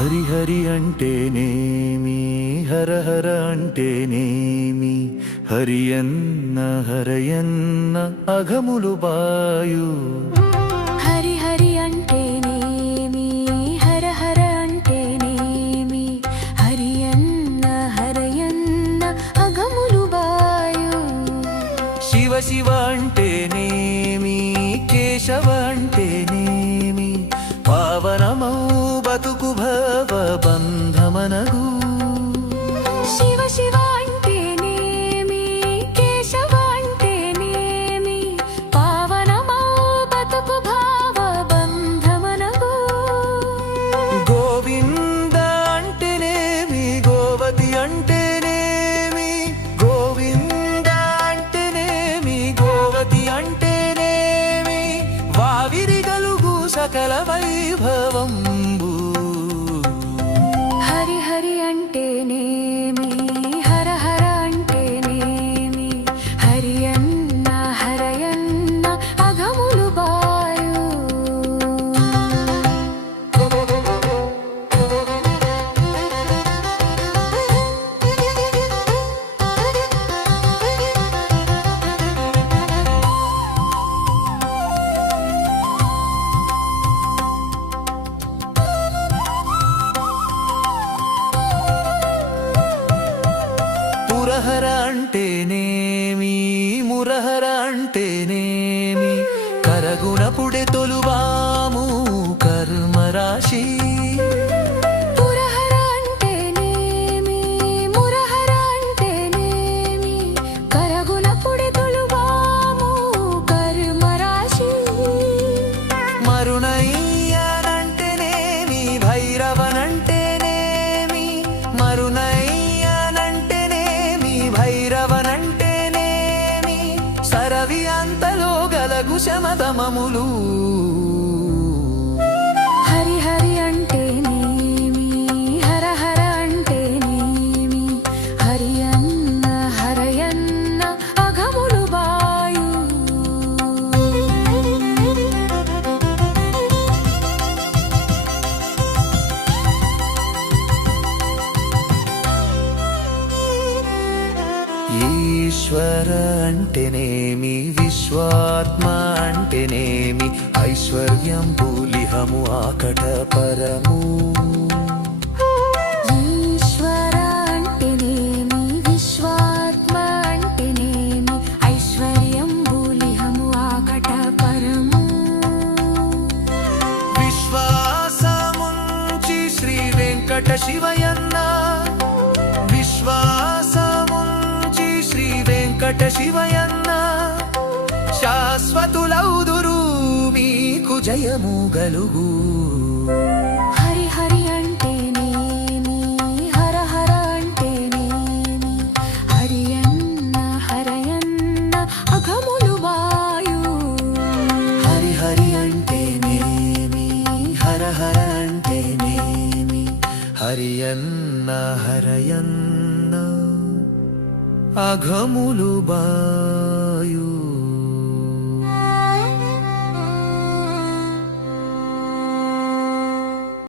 హరి అంటేనేమి, హర హర అంటేనేమి, హరియన్న హరయన్న అఘములు బాయు. హరి హరి అంటేనేమి, హర హర అంటేనేమి, హరియన్న హరయన్న అఘములు బాయు. శివ శివ అంటేనేమి, కేశవ అంటేనేమి, పావనమౌ బతుకు భవ బంధమనగు. శివ శివ అంటేనేమి, కేశవ అంటేనేమి, పావనమౌ బతుకు భావ బంధమనగు. గోవింద అంటేనేమి, గోవతి అంటేనేమి, గోవింద అంటేనేమి, గోవతి అంటేనేమి, వావిరి గలుగు సకల వైభవంబు. హరి హరి అంటేనేమి, హర హర అంటేనేమి, హరియన్న హరయన్న అఘములు బాయు. పురహర అంటేనేమి, మురహర అంటేనేమి, కరగుణపుడే తొలువాము కర్మరాశి. పురహర అంటేనేమి, మురహర అంటేనేమి, కరగుణపుడే తొలువాము కర్మరాశి. మరునయ్యనంటేనేమి, భైరవనంటేనేమి, మరునయ్యనంటేనేమి, భైరవనంటేనేమి, సరవి అంతలో గలగు శమతమములు. హరి హరి అంటేనేమి, హర హర అంటేనేమి, హరియన్న హరయన్న అఘములు బాయు. ఈశ్వర అంటేనేమి, విశ్వాత్మ అంటేనేమి, ఐశ్వర్యం పూలిహము ఆకట పరము. ఈశ్వర అంటేనేమి, విశ్వాత్మ అంటేనేమి, ఐశ్వర్యం భూలిహము ఆకట పరము. విశ్వాసముంచి శ్రీ వెంకట శివయన్న, విశ్వాసముంచి శ్రీ వెంకట శివయన్న, శాశ్వతులౌదురు మీకు జయము గలుగు. హరి హరి అంటేనేమి, హర హర అంటేనేమి, హరియన్న హరయన్న అఘములు బాయు. హరి హరి అంటేనేమి, హర హర అంటేనేమి, హరియన్న హరయన్న అఘములు బాయు.